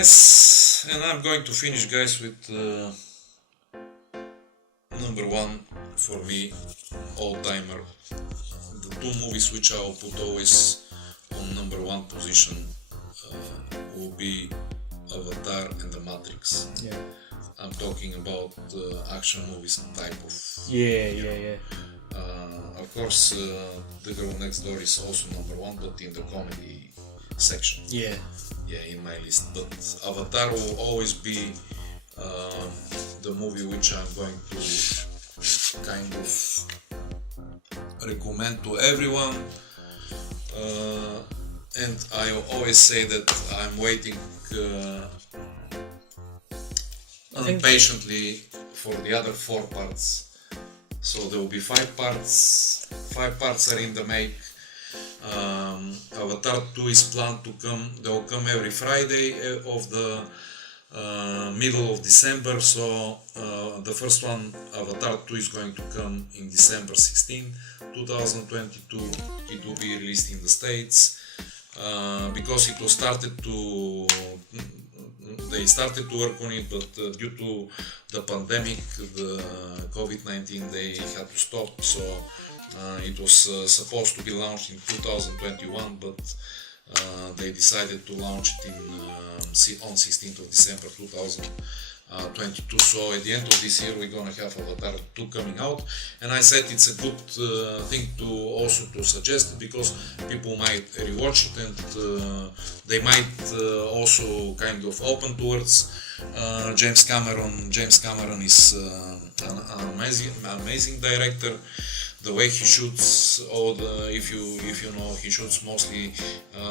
nice, and I'm going to finish, guys, with number one for me, all-timer. The two movies which I will put always on number one position will be Avatar and The Matrix. Yeah. I'm talking about action movies type of. Yeah. Of course, The Girl Next Door is also number one, but in the comedy section. Yeah. Yeah, in my list. But Avatar will always be the movie which I'm going to kind of recommend to everyone. And I always say that I'm waiting impatiently for the other 4 parts. So there will be 5 parts. 5 parts are in the make. Avatar 2 is planned to come. They will come every Friday of the middle of December. So the first one, Avatar 2, is going to come in December 16, 2022. It will be released in the States because it was they started to work on it, but due to the pandemic, the COVID-19, they had to stop. So it was supposed to be launched in 2021, but they decided to launch it on 16th of December 2022. So at the end of this year, we're gonna have Avatar 2 coming out, and I said it's a good thing to also to suggest it because people might rewatch it and they might also kind of open towards James Cameron. James Cameron is an amazing director. The way he shoots, if you know, he shoots mostly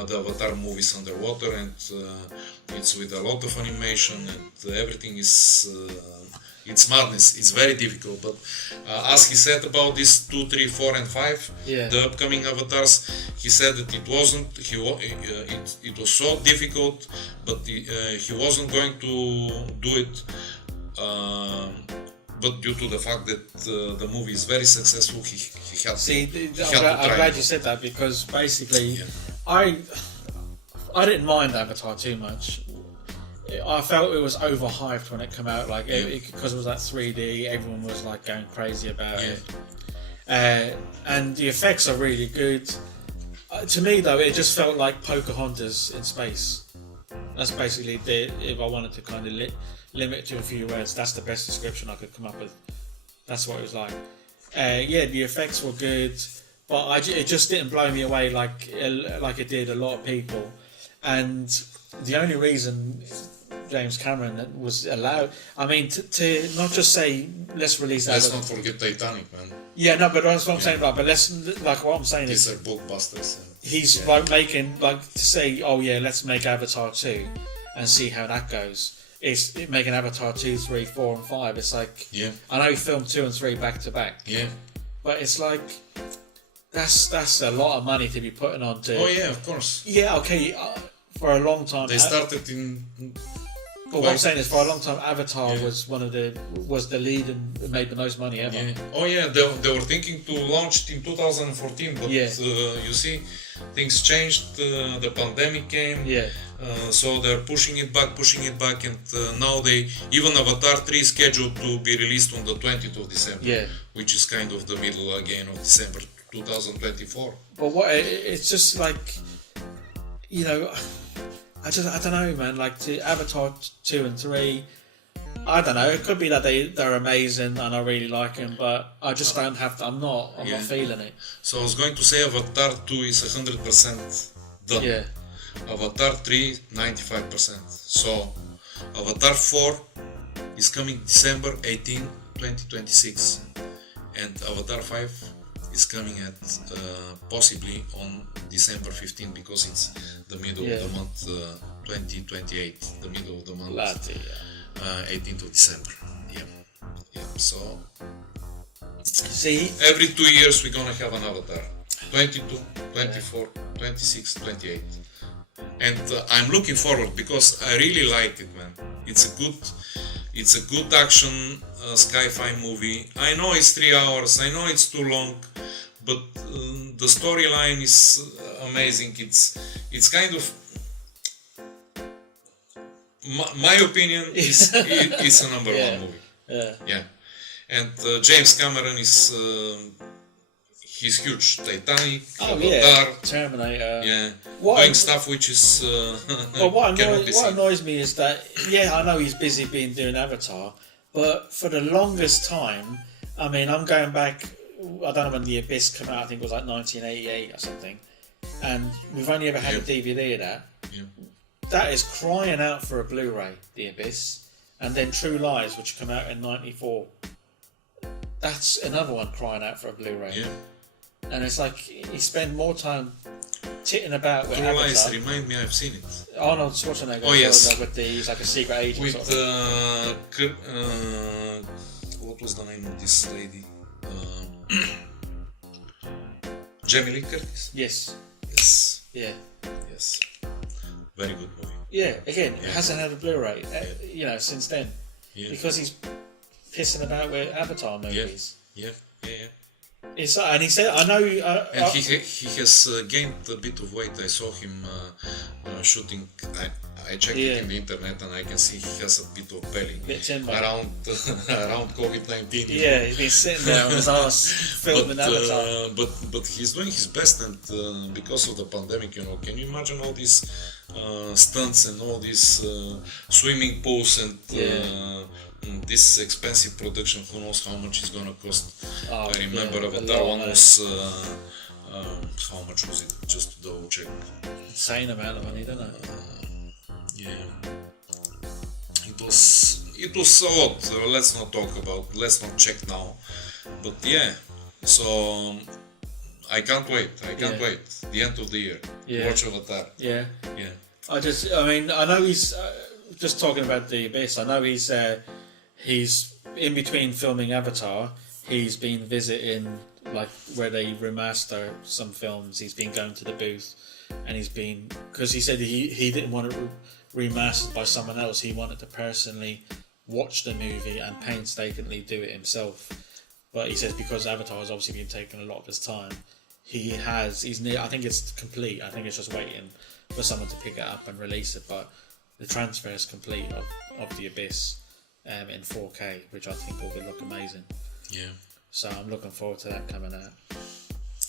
the Avatar movies underwater, and it's with a lot of animation, and everything is it's madness. It's very difficult. But as he said about these 2, 3, 4, and 5, the upcoming Avatars, he said that it wasn't. It was so difficult, but he wasn't going to do it. But due to the fact that the movie is very successful, he had to. I'm glad you said that, because basically, I didn't mind Avatar too much. I felt it was overhyped when it came out, like because it was that 3D, everyone was like going crazy about it. And the effects are really good. To me, though, it just felt like Pocahontas in space. That's basically if I wanted to kind of limit it to a few words, that's the best description I could come up with. That's what it was like. The effects were good, but it just didn't blow me away like it did a lot of people. And the only reason James Cameron was allowed, I mean, to not just say let's release that. Let's not forget Titanic, man. Yeah, no, but that's what I'm saying. But what I'm saying is these are blockbusters. He's making to say, oh yeah, let's make Avatar 2 and see how that goes. It's making Avatar 2, 3, 4, and 5. It's like, I know he filmed 2 and 3 back to back. Yeah. But it's like, that's a lot of money to be putting on to. Oh yeah, of course. Yeah, okay. For a long time, they started in. But what I'm saying is, for a long time, Avatar was the lead and made the most money ever. Yeah. Oh yeah, they were thinking to launch it in 2014, but you see, things changed. The pandemic came. So they're pushing it back, and now even Avatar 3 is scheduled to be released on the 20th of December, which is kind of the middle again of December 2024. But it's just like, you know, I don't know, man. Like Avatar 2 and 3, I don't know. It could be that they're amazing and I really like them, but I just don't have to. I'm not feeling it. So I was going to say Avatar 2 is 100% done. Yeah. Avatar 3, 95%. So Avatar 4 is coming December 18, 2026, and Avatar 5 is coming at possibly on December 15, because it's the middle of the month, 2028, the middle of the month, 18th of December. So see, every 2 years we're gonna have an Avatar, 22, 24, 26, 28. And I'm looking forward because I really like it, man. It's a good action sci-fi movie. I know it's 3 hours. I know it's too long, but the storyline is amazing. It's kind of my opinion is it's a number one movie. Yeah. And James Cameron is he's huge. Titanic, Avatar, Terminator. yeah, What doing stuff which is well, what cannot be seen. annoys me is that I know he's busy doing Avatar, but for the longest time, I mean, I'm going back. I don't know when The Abyss came out. I think it was like 1988 or something, and we've only ever had a DVD of that. Yeah. That is crying out for a Blu-ray, The Abyss, and then True Lies, which came out in '94. That's another one crying out for a Blu-ray. Yeah. And it's like he spent more time titting about with True Avatar. Lies, remind me, I've seen it. Arnold Schwarzenegger. Oh, yes. With he's like a secret agent. With sort of. what was the name of this lady? Jamie Lee Curtis. Yes. Yes. Yeah. Yes. Very good movie. Yeah. Again, it hasn't had a Blu-ray, since then, Yeah. because he's pissing about with Avatar movies. Yeah. It's and he said, I know. And he has gained a bit of weight. I saw him shooting. I checked it in the internet, and I can see he has a bit of belly around COVID-19. Yeah, he's been sitting there on his ass filming Avatar. But he's doing his best, and because of the pandemic, can you imagine all these stunts and all these swimming pools and this expensive production? Who knows how much it's gonna cost? I remember Avatar one was how much was it? Just to double check. Insane amount of money, don't it? Yeah, it was a lot. Let's not check now. But yeah, so I can't wait. Wait. The end of the year. Yeah. Watch Avatar. Yeah. Yeah. I know he's just talking about The Abyss. I know he's in between filming Avatar. He's been visiting like where they remaster some films. He's been going to the booth, and because he said he didn't want it remastered by someone else. He wanted to personally watch the movie and painstakingly do it himself. But he says because Avatar has obviously been taking a lot of his time, he's near. I think it's complete. I think it's just waiting for someone to pick it up and release it. But the transfer is complete of The Abyss in 4K, which I think will look amazing. Yeah. So I'm looking forward to that coming out.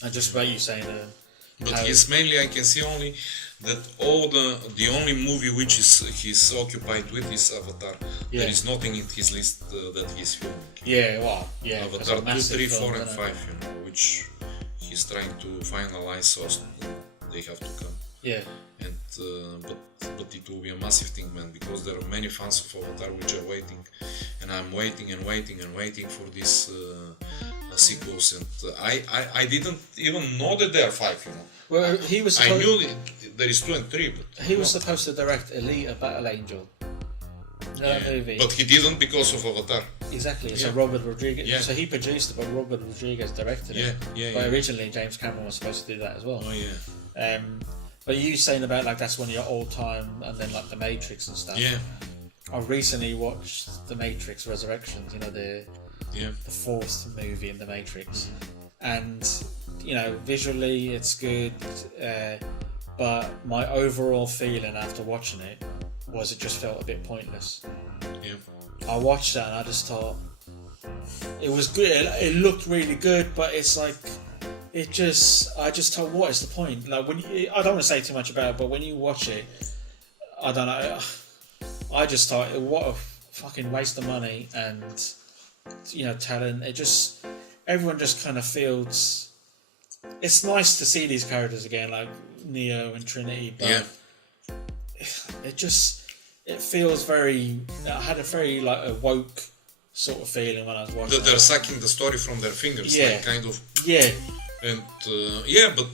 And just about you saying but he's mainly, I can see only that the only movie which he's occupied with is Avatar. Yeah. There is nothing in his list that he's filming. Yeah, well, yeah. Avatar 2, 3, 4 and 5, which he's trying to finalize, so they have to come. Yeah. And but it will be a massive thing, man, because there are many fans of Avatar which are waiting, and I'm waiting for this sequels, and I didn't even know that there are 5. Well, he was. I knew there is 2 and 3, but he was supposed to direct Alita: Battle Angel. That movie. But he didn't because of Avatar. Exactly. So Robert Rodriguez. Yeah. So he produced it, but Robert Rodriguez directed it. But originally James Cameron was supposed to do that as well. Oh yeah. But you saying about like that's one of your old time, and then like The Matrix and stuff. Yeah. I recently watched The Matrix Resurrections. The fourth movie in The Matrix, and visually it's good, but my overall feeling after watching it was it just felt a bit pointless. Yeah. I watched that and I just thought it was good. It looked really good, but it's like I just thought, what is the point? Like I don't want to say too much about it, but when you watch it, I don't know. I just thought, what a fucking waste of money and talent. Everyone just kind of feels. It's nice to see these characters again, like Neo and Trinity, but it feels very. I had a very like a woke sort of feeling when I was watching. They're sucking the story from their fingers, like kind of. Yeah. And but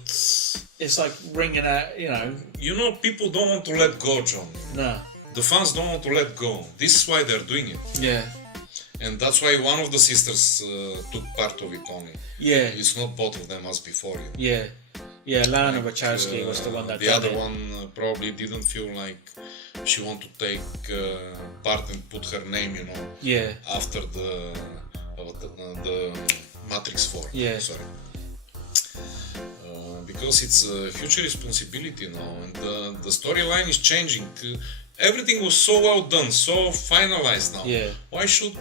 it's like ringing out, people don't want to let go, John. No. The fans don't want to let go. This is why they're doing it. Yeah. And that's why one of the sisters took part of it only. Yeah. It's not both of them as before. Yeah. Yeah, Lana Wachowski was the one that the other one probably didn't feel like she wanted to take part and put her name, Yeah. after the Matrix 4. Yeah. Sorry. Because it's a huge responsibility now, and the storyline is changing. everything was so well done, so finalized now. Yeah. Why should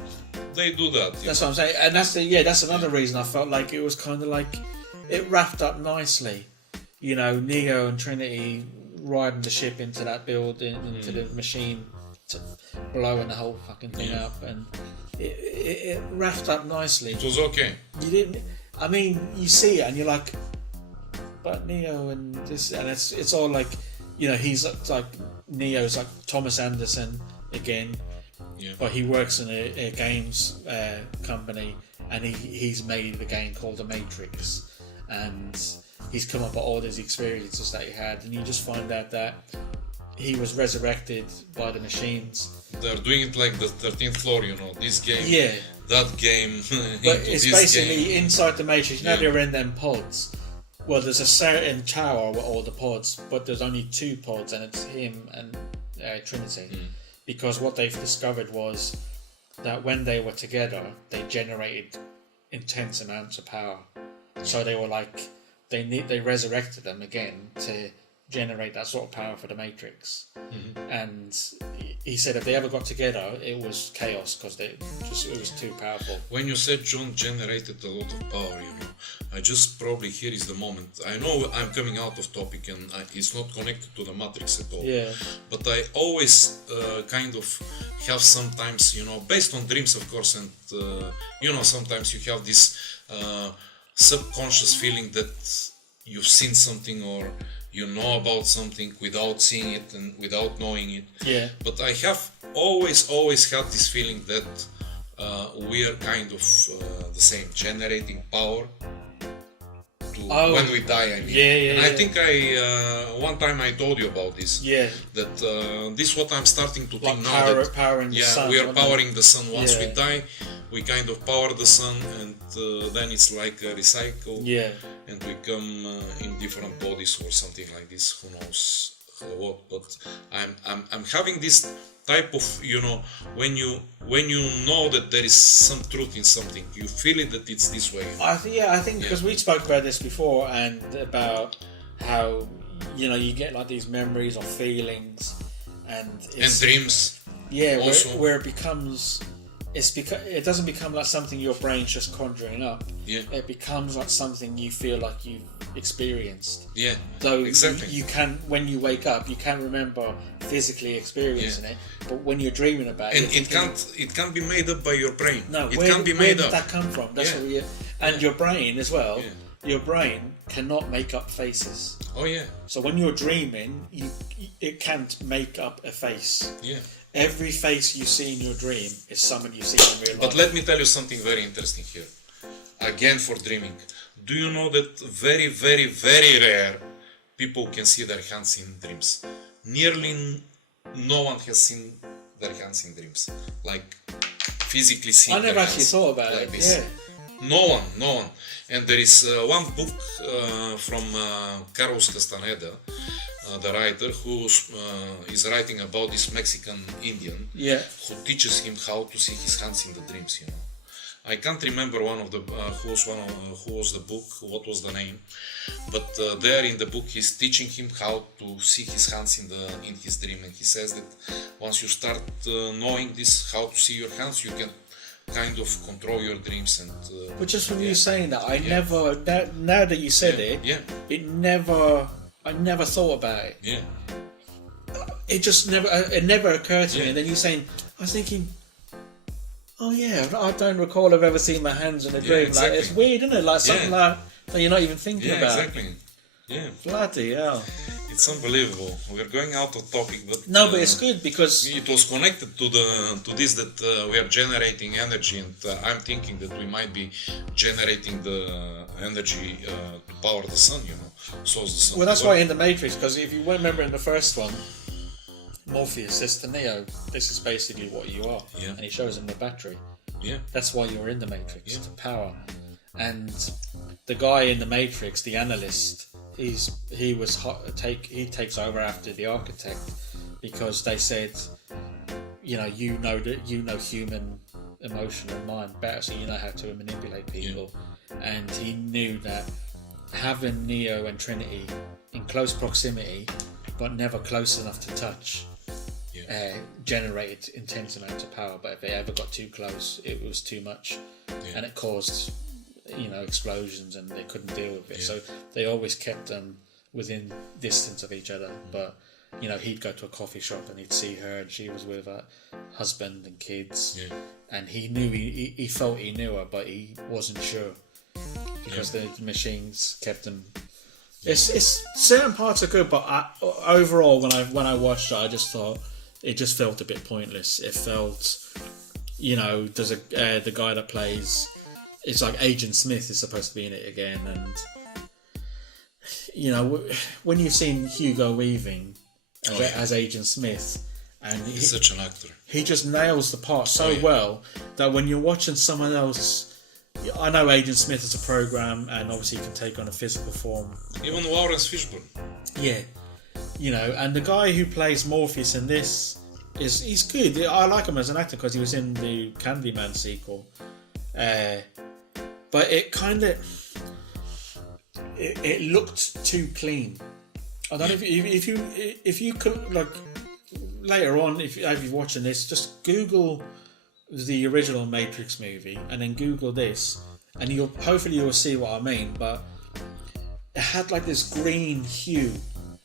they do that? That's what I'm saying, and that's another reason I felt like it was kind of like it wrapped up nicely. Neo and Trinity riding the ship into that building, into the machine, blowing the whole fucking thing up, and it wrapped up nicely. It was okay. You didn't. I mean, you see it, and you're like, but Neo and this, and it's all like, he's like Neo's like Thomas Anderson again. Yeah. But he works in a games company, and he's made a game called The Matrix, and he's come up with all these experiences that he had, and you just find out that he was resurrected by the machines. They're doing it like the 13th floor, this game, that game. But it's basically game. inside the Matrix. Now they're in them pods. Well, there's a certain tower with all the pods, but there's only 2 pods, and it's him and Trinity. Because what they've discovered was that when they were together, they generated intense amounts of power. So they were like, they resurrected them again to generate that sort of power for the Matrix. And he said if they ever got together, it was chaos because it was too powerful. When you said John generated a lot of power, I just probably here is the moment. I know I'm coming out of topic and it's not connected to the Matrix at all. Yeah. But I always kind of have sometimes, based on dreams, of course, and sometimes you have this subconscious feeling that you've seen something or you know about something without seeing it and without knowing it. Yeah. But I have always had this feeling that we are kind of the same, generating power when we die. I mean. And I think one time I told you about this. Yeah. That this is what I'm starting to think power, now. That, powering the sun. we are powering the sun. Once we die, we kind of power the sun, and then it's like a recycle. Yeah. And we come in different bodies or something like this. Who knows what? But I'm having this type of when you know that there is some truth in something, you feel it that it's this way. I think because we spoke about this before and about how you get like these memories or feelings and dreams. Yeah, also. where it becomes. It doesn't become like something your brain's just conjuring up. Yeah. It becomes like something you feel like you've experienced. Yeah. So exactly. you can, when you wake up, you can remember physically experiencing it. But when you're dreaming about it, it can't be made up by your brain. No, it can't be made up. Where did up. that come from? That's what and your brain as well. Yeah. Your brain cannot make up faces. Oh yeah. So when you're dreaming, it can't make up a face. Yeah. Every face you see in your dream is someone you see in real life. But let me tell you something very interesting here. Again, for dreaming. Do you know that very, very, very rare people can see their hands in dreams? Nearly no one has seen their hands in dreams. Like, physically seen I never actually thought about like it. This. Yeah. No one. And there is one book from Carlos Castaneda, the writer, who is writing about this Mexican Indian who teaches him how to see his hands in the dreams. I can't remember who was the book, what was the name, but there in the book he's teaching him how to see his hands in his dream, and he says that once you start knowing this, how to see your hands, you can kind of control your dreams. And but just from you saying that, I never. Now that you said I never thought about it. Yeah. It never occurred to me. And then you're saying, I was thinking, oh yeah, I don't recall I've ever seen my hands in a dream. Exactly. Like, it's weird, isn't it? Like something like that you're not even thinking about. Exactly. Yeah. Bloody hell. It's unbelievable. We're going out of topic, but no, but it's good because it was connected to this that we are generating energy, and I'm thinking that we might be generating the energy to power the sun. So the sun. Well, that's why in the Matrix, because if you remember in the first one, Morpheus says to Neo, "This is basically what you are," and he shows him the battery. Yeah, that's why you're in the Matrix to power. And the guy in the Matrix, the analyst, he takes over after the architect because they said, you know human emotion and mind better, so you know how to manipulate people. And he knew that having Neo and Trinity in close proximity, but never close enough to touch, generated intense amounts of power, but if they ever got too close, it was too much, and it caused explosions, and they couldn't deal with it. So they always kept them within distance of each other. But he'd go to a coffee shop and he'd see her, and she was with her husband and kids, and he knew he felt he knew her, but he wasn't sure because the machines kept them. It's certain parts are good, but overall, when I watched it, I just thought it just felt a bit pointless. It felt, there's the guy that plays, it's like Agent Smith is supposed to be in it again, and when you've seen Hugo Weaving as Agent Smith, and he's such an actor, he just nails the part so well that when you're watching someone else. I know Agent Smith is a program, and obviously he can take on a physical form. Even Lawrence Fishburne. Yeah, and the guy who plays Morpheus in this he's good. I like him as an actor because he was in the Candyman sequel. But it kind of it looked too clean. I don't know if you could, like, later on, if you're watching this, just Google the original Matrix movie and then Google this, and hopefully you'll see what I mean. But it had like this green hue.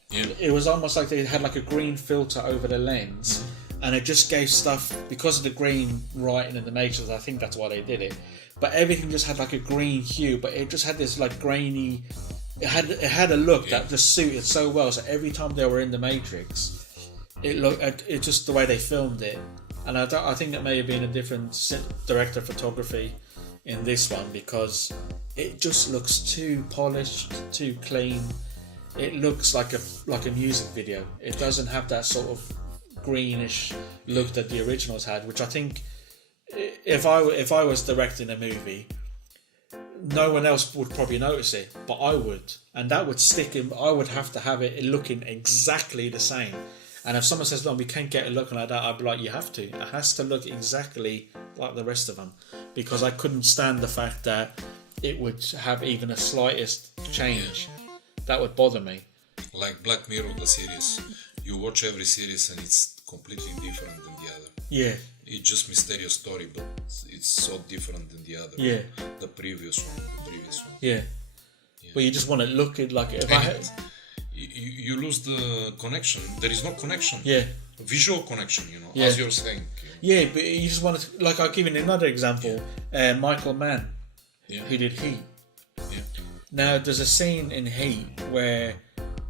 It was almost like they had like a green filter over the lens, and it just gave stuff, because of the green writing in the Matrix, I think that's why they did it, but everything just had like a green hue, but it just had this like grainy, it had a look that just suited so well. So every time they were in the Matrix, it just the way they filmed it. And I think that may have been a different director of photography in this one, because it just looks too polished, too clean. It looks like a music video. It doesn't have that sort of greenish look that the originals had, which I think if I was directing a movie, no one else would probably notice it, but I would, and that would stick in. I would have to have it looking exactly the same. And if someone says, "No, we can't get it looking like that," I'd be like, "You have to. It has to look exactly like the rest of them," because I couldn't stand the fact that it would have even a slightest change. That would bother me. Like Black Mirror, the series. You watch every series and it's completely different than the other. Yeah. It's just mysterious story, but it's so different than the other. Yeah. The previous one. Yeah. But you just want to look at, like, if you lose the connection. There is no connection. Yeah. Visual connection, as you're saying. Yeah, but you just want to, like, I'll give you another example. Michael Mann, who did Heat. Yeah. Now, there's a scene in Heat where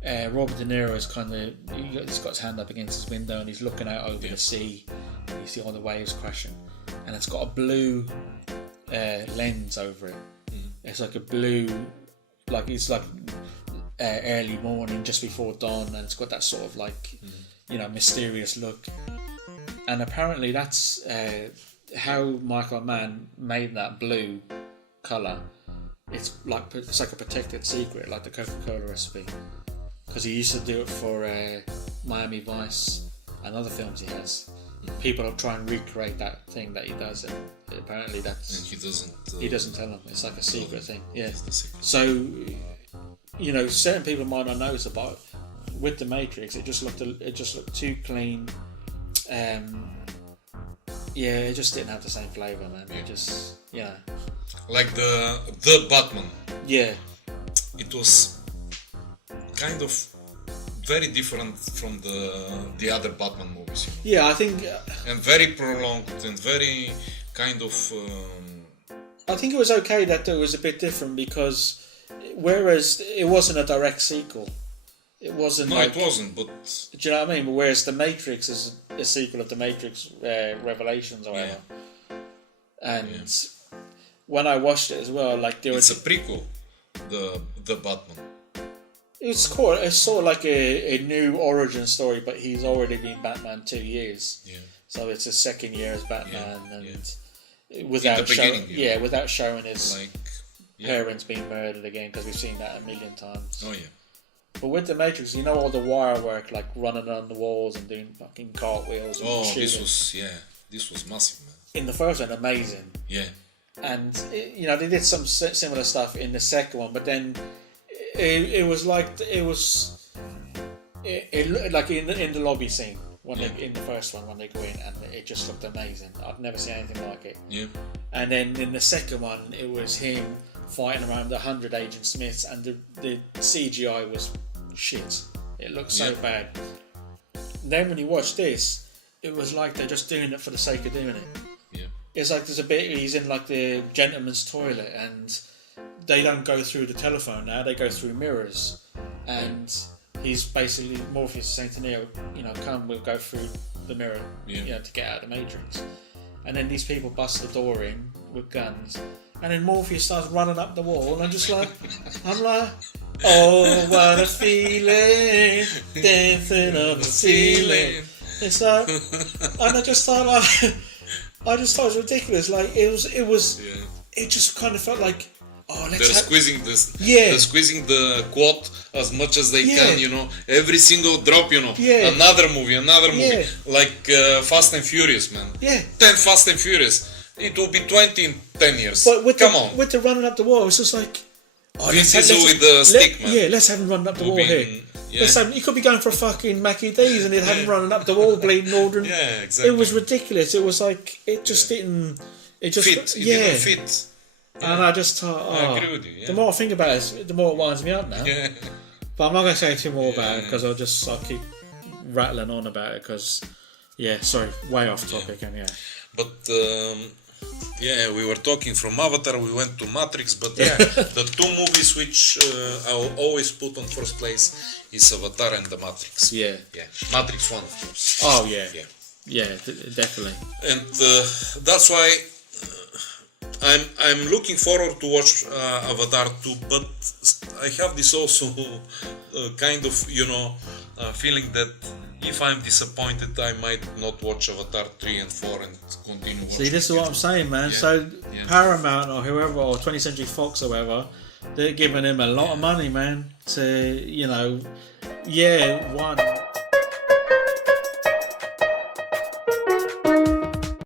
Robert De Niro is he's got his hand up against his window and he's looking out over the sea. You see all the waves crashing, and it's got a blue lens over it. It's like a blue, like it's like early morning, just before dawn, and it's got that sort of like mysterious look. And apparently that's how Michael Mann made that blue colour. It's like a protected secret, like the Coca-Cola recipe, because he used to do it for Miami Vice and other films he has. People will try and recreate that thing that he does, and apparently that's. And he doesn't. He doesn't tell them. It's like a secret thing. Yeah. So, certain people might not notice it, but with the Matrix, it just looked too clean. It just didn't have the same flavour, man. It just, Like the Batman. Yeah. It was kind of very different from the other Batman movies. Yeah, I think. And very prolonged and very kind of. I think it was okay that it was a bit different, because whereas it wasn't a direct sequel, it wasn't. No, it wasn't. But do you know what I mean? Whereas the Matrix is a sequel of the Matrix Revelations or whatever, and when I watched it as well, like it's a prequel, the Batman. It's cool. It's sort of like a new origin story, but he's already been Batman 2 years. Yeah. So it's his second year as Batman, without showing his parents being murdered again, because we've seen that a million times. Oh yeah. But with the Matrix, all the wire work, like running on the walls and doing fucking cartwheels. And shooting. This was massive, man. In the first one, amazing. Yeah. And they did some similar stuff in the second one, but then. It was like it looked like in the lobby scene in the first one when they go in, and it just looked amazing. I've never seen anything like it. Yeah. And then in the second one, it was him fighting around the 100 Agent Smiths, and the CGI was shit. It looked so bad. Then when you watch this, it was like they're just doing it for the sake of doing it. Yeah. It's like there's a bit, he's in like the gentleman's toilet, and they don't go through the telephone now, they go through mirrors. And he's basically, Morpheus is saying to Neo, come, we'll go through the mirror, to get out of the Matrix. And then these people bust the door in with guns, and then Morpheus starts running up the wall, and I'm like, oh, what a feeling, dancing on the ceiling. It's like, and I just thought it was ridiculous. Like it just kind of felt like, they're squeezing this. Yeah. They're squeezing the quote as much as they can. Every single drop. Another movie. Like Fast and Furious, man. Yeah. 10 Fast and Furious. It will be 20 in 10 years. But with on. With the running up the wall, it's just like, this is with the stick, man. Yeah, let's have him running up the wall here. Yeah. He could be going for a fucking Mackie D's and he'd have him running up the wall, bleeding Aldrin. Yeah, exactly. It was ridiculous. It was like, it just didn't. It just fit. It didn't fit. Yeah. And I just thought, I agree with you. Yeah. The more I think about it, the more it winds me up now. Yeah. But I'm not going to say anything more about it because I'll keep rattling on about it because, sorry, way off topic and But we were talking from Avatar, we went to Matrix, but the two movies which I will always put on first place is Avatar and The Matrix. Yeah. Yeah. Matrix 1, of course. Oh, yeah. Yeah. Yeah, definitely. And that's why I'm looking forward to watch Avatar 2, but I have this also kind of, feeling that if I'm disappointed, I might not watch Avatar 3 and 4 and continue watching. See, this is what I'm saying, man. Yeah. So Paramount or whoever, or 20th Century Fox or whatever, they're giving him a lot of money, man, to, one...